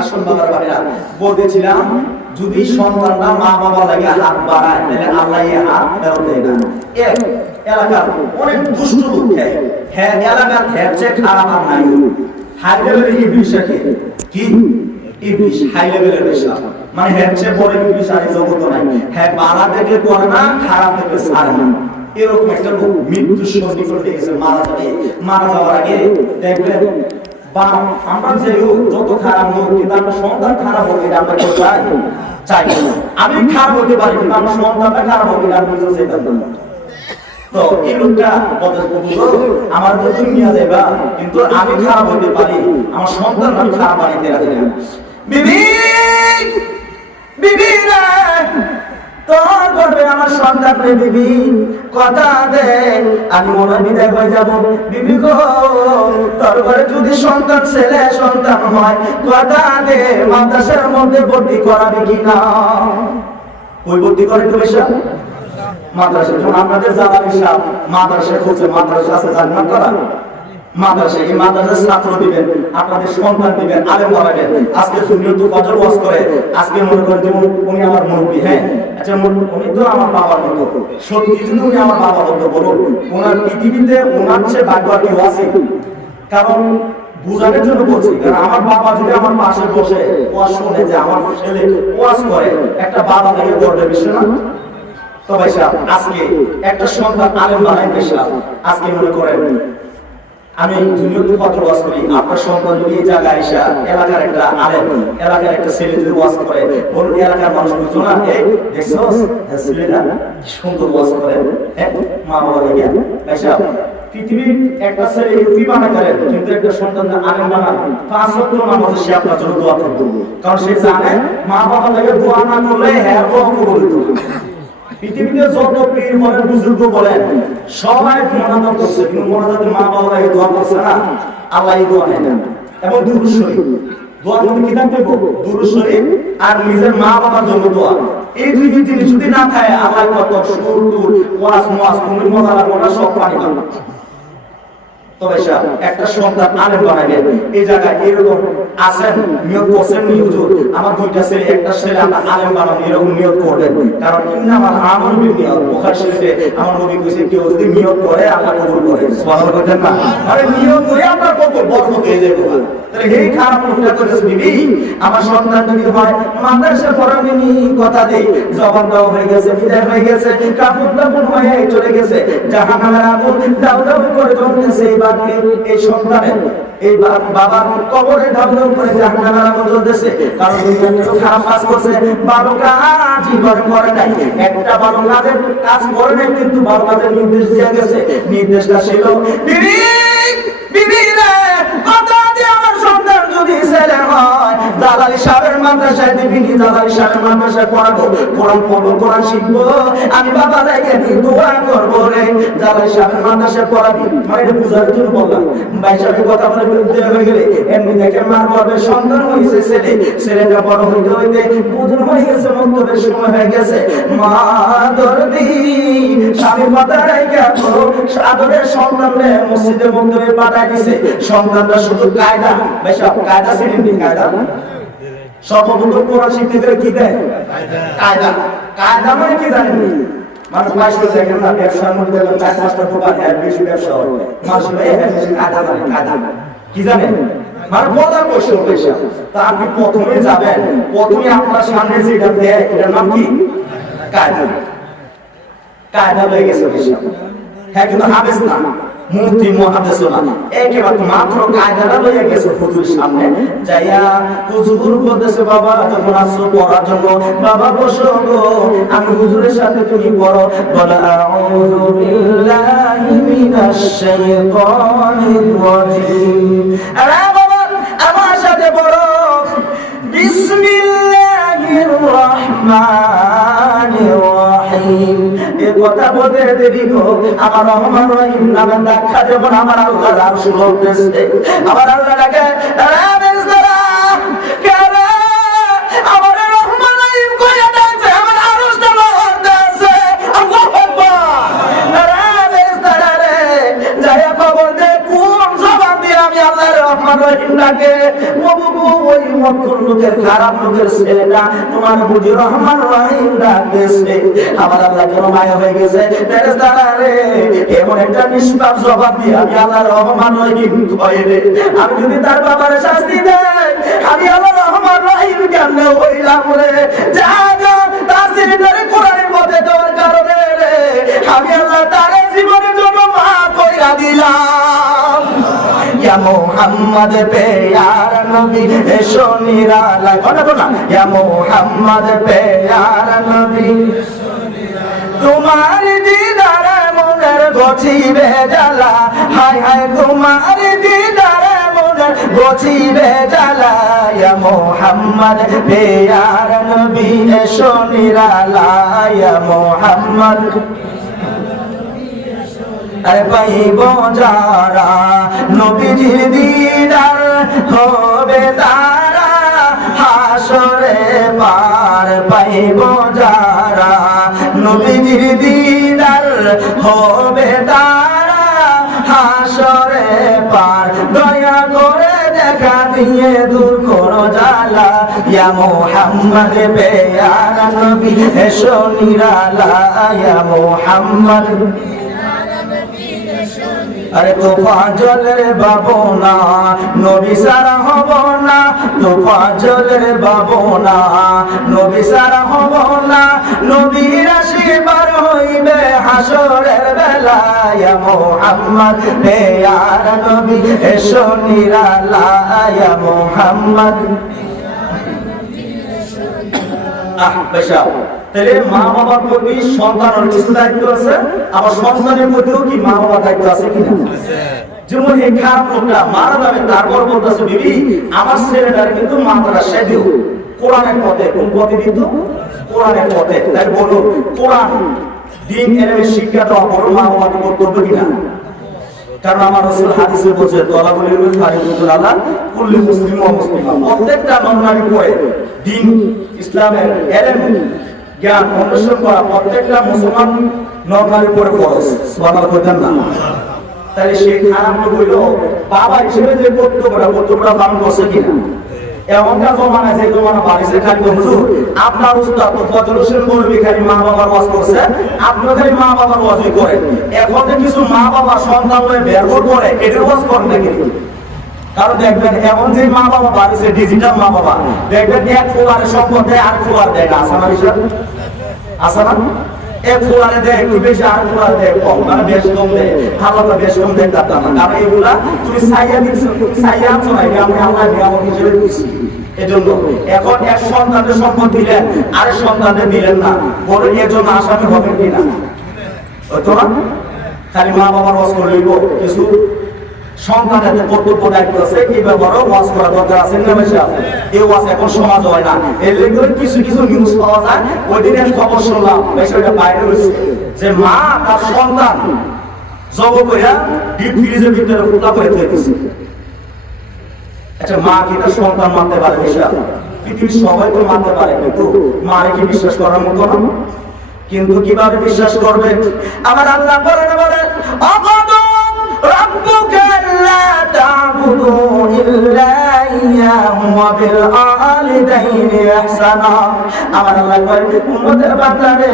আসল বাবার বাড়িরা বলতেছিলাম, যদি সন্তানরা মা বাবা লাগে হাত বাড়ায় তাহলে আল্লাহ হাত ফেরত দেয় না। এলাকার অনেক দুষ্ট লোক, হ্যাঁ এলাকার চেয়ে খারাপ আর নাই। হাই লেভেলের এই বিষয়কে কি ইবলিশ, হাই লেভেলের বিষয় মানে হ্যাঁ চেয়ে বড় ইবলিশ আর জগৎ নাই। হ্যাঁ বাড়া দেখলে করে না, খারাপ দেখলে ছাড়ে না। এরকম একটা লোক মৃত্যু সন্নিকটে গেছে, মারা যাওয়ার আগে দেখবেন আমরা যে যত খারাপ হোক কিন্তু আমরা সন্তান খারাপ হোক এটা আমরা কেউ চাই না। আমি খারাপ হতে পারি কিন্তু আমার সন্তানটা খারাপ হোক এটা আমি বুঝতে চাইতাম না। তো এই লোকটা আমার তো তুমি নিয়ে যাইবা, কিন্তু আমি খারাপ হতে পারি, আমার সন্তান আমি খারাপ বানিয়ে রাখি না। বিবি বিবি রে তোর করবে আমার সন্তান রে, বিবি কথা দে আমি মনে বিদায় হয়ে যাব। বিবি গো তোর ঘরে যদি সন্তান ছেলে সন্তান হয় কথা দে মাদ্রাসার মধ্যে ভর্তি করাবি কিনা। ওই ভর্তি করে তো বেশা মাদ্রাসা, যখন আপনাদের যারা বেশা মাদ্রাসা খুলছে, মাদ্রাসা আছে জানেন করা মাদ্রাসা, এই মাদ্রাসার ছাত্র দিবেন, আপনাদের সন্তান দিবেন, আলেম বানাবেন। আজকে সুনিয়ত ফজর ওয়াজ করে, আজকে মনে করেন যেমন উনি আমার মুরব্বী, হ্যাঁ আচ্ছা উনি তো আমার বাবার মতো, সত্যি যদি উনি আমার বাবার মতো বলুন, ওনার পৃথিবীতে ওনার চেয়ে ভাগ্য আর কেউ আছে? কারণ বুঝানোর জন্য বলছি, কারণ আমার বাবা যদি আমার পাশে বসে ওয়াজ শুনে যে আমার ছেলে ওয়াজ করে, একটা বাবা থেকে গর্বে বিষয় না? তো ভাই সাহেব আজকে একটা সন্তান আলেম বানাই পেশা, আজকে মনে করেন আমি জুনিয়র ফজর ওয়াজ করি, আপনার সন্তান যদি এই জায়গায় এসে এলাকার একটা আলেম, এলাকার একটা ছেলে যদি ওয়াজ করে, বলুন এলাকার মানুষ বুঝতো না, এই দেখছস ছেলেটা কি সুন্দর ওয়াজ করে, হ্যাঁ মা বাবা লেগে ভাইসা পৃথিবীর একটা ছেলে ইউপি বানা করে, কিন্তু একটা সন্তান আলেম বানায় 5 ওয়াক্ত নামাজ সে আপনার জন্য দোয়া করবে, কারণ সে জানে মা বাবা লেগে দোয়া না করলে হ্যাঁ দোয়া কবুল হতো। পৃথিবীতে যত পীর বলেন বুজুর্গ বলেন সবাই মোনাজাত করছে, কিন্তু মোনাজাতের মা বাবা এই দোয়া করছে না, আল্লাহ এই দোয়া নেন। এবং দুরূদ শরীফ দোয়ার মধ্যে কি থাকবে? দুরূদ শরীফ আর নিজের মা বাবার জন্য দোয়া। এই দুই জিনিস যদি না থাকে আল্লাহ কত সুর টুর ওয়াজ মুয়াজ কোন মজা লাগবে না, সব পানি পাবে। তবে একটা সন্তান আলেম বানাবেন, এই জায়গায় এরকম আছেন নিয়ত করছেন হুজুর আমার দুইটা ছেলে একটা ছেলে আমরা আলেম বানাবো, এরকম নিয়ত করবেন। কারণ ইন্নামাল আমালু বিনিয়াত, বুখারী শরীফে আমার নবী কইছে কেউ যদি নিয়ত করে আল্লাহ কবুল করে। সুবহানাল্লাহ বলেন না? আরে নিয়ত করে আমরা কবুল বরকত হয়ে যাবে। তাহলে এই খারাপ লোকটা করেছে বিবি আমার সন্তান যদি হয় মাদ্রাসা পড়াবেনি কথা দেই, জবান দাও হয়ে গেছে, বিদায় হয়ে গেছে, কাপড় দাপন হয়ে চলে গেছে, জাহান্নামের আগুন দাউ দাউ করে জ্বলতেছে। এই সন্তানের এই বাবার কবরে ধাপ ধাপ করে জাহান্নামের আগুন জ্বলতেছে, কারণ খারাপ কাজ করছে, ভালো কাজ করে নাই, একটা ভালো কাজের কাজ করে নাই, কিন্তু ভালো কাজের নির্দেশ দিয়ে গেছে। নির্দেশটা ছিল বিবি বিবি রে কথা দিয়ে আমার সন্তান যদি ছেলে হয় দালালি সাহেবের মাদ্রাসায় দিবি, দালালি সাহেবের মাদ্রাসায় পড়াবো, কোরআন পড়বো, কোরআন শিখবো, আমি বাবা দেখে দোয়া করবো রে, দালালি সাহেবের মাদ্রাসায় পড়াবি। মানে এটা বুঝার জন্য বললাম, ভাই সাহেবের কথা বলে বিরুদ্ধে হয়ে গেলে এমনি দেখে মার করবে, সন্তান হয়েছে ছেলে, ছেলেটা বড় হইতে হইতে বুঝুন হয়ে গেছে, মন্তব্যের সময় হয়ে গেছে, মা দরদি স্বামী কথা রেখে আদরের সন্তানরে মসজিদের মন্তব্যে পাঠায় দিছে। সন্তানরা শুধু কায়দা, ভাই সাহেব কায়দা শিখেননি, কায়দা সর্বপ্রথম কোরআন শিখতে গেলে কি দেয়? কায়দা। কায়দা মানে কি জানেননি? মানুষ মাসে দেখেন না ব্যবসার মধ্যে 4-5টা দোকান এর বেশি ব্যবসা হয়, মানুষ কায়দা মানে কায়দা কি জানেন? মানে বলার কৌশল পেশা। তা আপনি প্রথমে যাবেন, প্রথমে আপনার সামনে যেটা দেয় এটার নাম কি? কায়দা। কায়দা হয়ে গেছে পেশা, হ্যাঁ কিন্তু হাদিস না, মুফতি মুহাদ্দিস না, একেবারে মাত্র কায়দাটা লইয়া গেছে হুজুরের সামনে যাইয়া হুজুর বলতেছে বাবা যখন আসছো পড়ার জন্য, বাবা বসো গো আমি হুজুরের সাথে তুমি পড়ো, বলা আউযু বিল্লাহি মিনাশ শাইতানির রাজিম, আরে বাবা আমার সাথে পড়ো বিসমিল্লাহির রাহমানির রাহিম। এই কথা বলতে দেরি গো আমার রহমান রহিম নামের ব্যাখ্যা যখন আমার আল্লাহর আরশ বলতেছে, আমার আল্লাহ ডাকে আরে বেজদারা কারা আমার রহমান রহিম কইয়া ডাকছে, আমার আরশটা বলতেছে আল্লাহু আকবার। আরে বেজদারা রে যায়া খবর দে কোন জবান দিয়ে আমি আল্লাহর রহমান রহিম ডাকে, ও বাবু ওই মক্কর লোকের খারাপ লোকের ছেলেটা তোমার বুঝি রহমান রহিম ডাকতেছে। আমার আল্লাহ কেন মায়া হয়ে গেছে, ফেরেশতারা রে এমন একটা নিষ্পাপ জবাব দিয়ে আমি আল্লাহ রহমান রহিম কই রে, আমি যদি তার বাবার শাস্তি দেই আমি আল্লাহ রহমান রহিম কেমনে হইলাম রে, যা যা তাসিরের কোরআনের মধ্যে দেওয়ার কারণে রে আমি আল্লাহ তার জীবনের জন্য মাফ কইরা দিলাম। ইয়া মুহাম্মদ পেয়ার নবী এসো নিরালায়, কথা বল না, ইয়া মুহাম্মদ পেয়ার নবী তোমার দিদারে মনের গছিবে জ্বালা, হায় হায় তোমার দিদারে মনের গছিবে জ্বালা, ইয়া মুহাম্মদ পেয়ার নবী এসো নিরালায়, ইয়া মুহাম্মদ আরে পাইব যারা নবীজির দিদার হবে তারা হাসরে পার, পাইব যারা নবীজির দিদার হবে তারা হাসরে পার, দয়া করে দেখা দিয়ে দূর করো জ্বালা, ইয়া মুহাম্মদ পেয়ার নবী এসো নিরালায়, ইয়া মুহাম্মদ আরে তোফা জলের বাবো না নবী সারা হব না, তোফা জলের বাবো না নবী সারা হব না, নবীর আশীর্বাদ হইবে হাসরের বেলা, ইয়া মুহাম্মদ পেয়ার নবী এসো নিরালায়, ইয়া মুহাম্মদ। তাহলে মা বাবার প্রতি সন্তানের কিছু দায়িত্ব আছে, আবার সন্তানের প্রতিও কি মা বাবার দায়িত্ব আছে কিনা? যেমন এই খারাপ লোকটা মারা যাবে, তারপর বলতেছে বিবি আমার ছেলেটার কিন্তু মাদ্রাসায় দিও কোরআনের পথে, কোন পথে দিত? কোরআনের পথে। তাই বলুন কোরআন দিন এর শিক্ষা দেওয়া বড় মা বাবার কর্তব্য কিনা? কারণ আমার রাসূল হাদিসে বলেছে তলাবুল ইলম ফারিদাতুল আলা কুল্লি মুসলিম ওয়া মুসলিমা, প্রত্যেকটা নরনারী পড়ে দিন ইসলামের ইলম জ্ঞান অন্বেষণ করা প্রত্যেকটা মুসলমান নরনারী পড়ে ফরজ। সুবহানাল্লাহ কইতেন না? তাহলে সেই খারাপ লোক হইল বাবা হিসেবে যে কর্তব্যটা পালন করছে কিনা? এমনকার জমানা যে জমানা বাড়িতে খালি হুজুর আপনার উস্তাদ তো ফজল হোসেন বলবি খালি মা বাবার ওয়াজ করছে, আপনি খালি মা বাবার ওয়াজই করেন। এখন যে কিছু মা বাবা সন্তান হয়ে বেরগোর করে এটার ওয়াজ করেন নাকি? কারণ দেখবেন এমন যে মা বাবা বাড়িতে ডিজিটাল মা বাবা দেখবেন এক ফোয়ারে সম্পদ দেয় আর ফোয়ার দেয় না, আসা না বিষয় আসা না? এক ফোয়ারে দেয় একটু বেশি আর ফোয়ারে দেয় কম, মানে বেশ কম দেয়, খাওয়াটা বেশ কম দেয় তার না। কারণ এগুলা তুমি সাইয়া দিচ্ছো, সাইয়া আছো না, আমি আল্লাহ নিয়ামত হিসেবে দিচ্ছি। এজন্য এখন এক সন্তানের সম্পদ দিলেন আরেক সন্তানের দিলেন না, বলে এজন্য আসামি হবেন কিনা? হয়তো না? খালি মা বাবার ওয়াজ করে লইব, কিছু সন্তানের কর্তব্য দায়িত্ব আছে, এই ব্যাপারেও ওয়াজ করা দরকার আছে না বেশি? এই ওয়াজ এখন সমাজ হয় না, এর লেগে কিছু কিছু নিউজ পাওয়া যায়। ওই দিনের খবর শুনলাম বিষয়টা বাইরে হয়েছে যে মা তার সন্তান জব কইরা ডিপ ফ্রিজের ভিতরে ফুটা করে থুয়ে দিছে। আচ্ছা মা কি তার সন্তান মানতে পারে? পৃথিবীর সবাই তো মানতে পারে, কিন্তু মারে কি বিশ্বাস করার মতো না? কিন্তু কিভাবে বিশ্বাস করবে? আমার আল্লাহ বলেন বলে রাব্বুকা লা তা'বুদু ইল্লা ইয়াহু ওয়া বিল ওয়ালিদাইনি ইহসানা। আমার আল্লাহ বলেন উম্মতের বান্দারে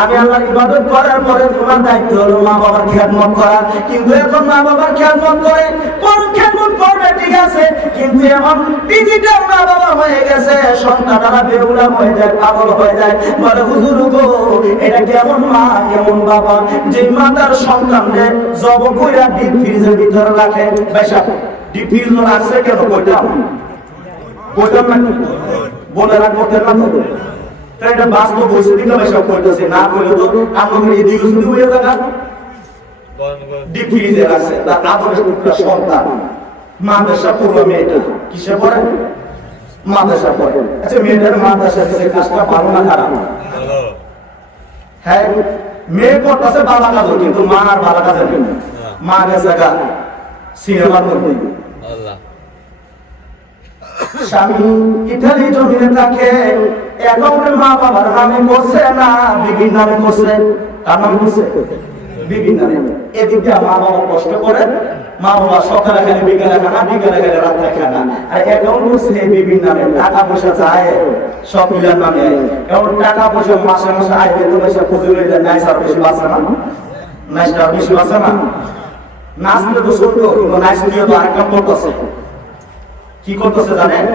আমি আল্লাহর ইবাদত করার পরে তোমার দায়িত্ব হলো মা বাবার খেদমত করা। কিন্তু এখন মা বাবার খেদমত করে কোন খেদমত করবে ঠিক আছে, কিন্তু এখন ডিজিটাল মা বাবা হয়ে গেছে, সন্তানরা বেহুলা হয়ে যায়, পাগল হয়ে যায়, বলে হুজুর গো এটা কেমন মা কেমন বাবা যে মা তার সন্তানকে জব কইরা ডিপ ফ্রিজের ভিতরে রাখে। বেশা ডিপ ফ্রিজ রাখছে কেন? কইতাম না বলে রাখ করতে না তো, তাই এটা বাস্তব বসে দিকে বেশা কইতেছে না কইলে তো আমাদের এই দিকে শুধু হয়ে থাকা ডিপ ফ্রিজে রাখছে তার আদরের একটা সন্তান মাদ্রাসা পড়বে মেয়েটা, কিসে পড়ে? মাদ্রাসা পড়ে। আচ্ছা মেয়েটার মাদ্রাসা থেকে কাজটা ভালো না খারাপ? হ্যাঁ মেয়ে করতেছে ভালো কাজ, কিন্তু মা আর ভালো কাজ নেই। মা গেছে সিনেমার মধ্যে, স্বামী ইটালি জমিনে থাকে, এখন মা বাবার নামে করছে না বিবির নামে করছে। কার নামে করছে? বিবির নামে। এদিকে মা বাবা কষ্ট করে মা বাবা সকালে খেলে বিকেলে খানা, বিকেলে খেলে রাত্রে খানা। আর অ্যাকাউন্ট করছে বিভিন্ন নামে, টাকা পয়সা যায় সব মিলার নামে। এখন টাকা পয়সা মাসে মাসে আয় বেতন পয়সা খুঁজে লই যায়, নাই স্যার বেশি বাঁচে না, নাই স্যার বেশি বাঁচে না। নাচতে তো ছোট, কিন্তু নাচ দিয়ে তো আরেক কাম করতেছে। কি করতেছে জানেন?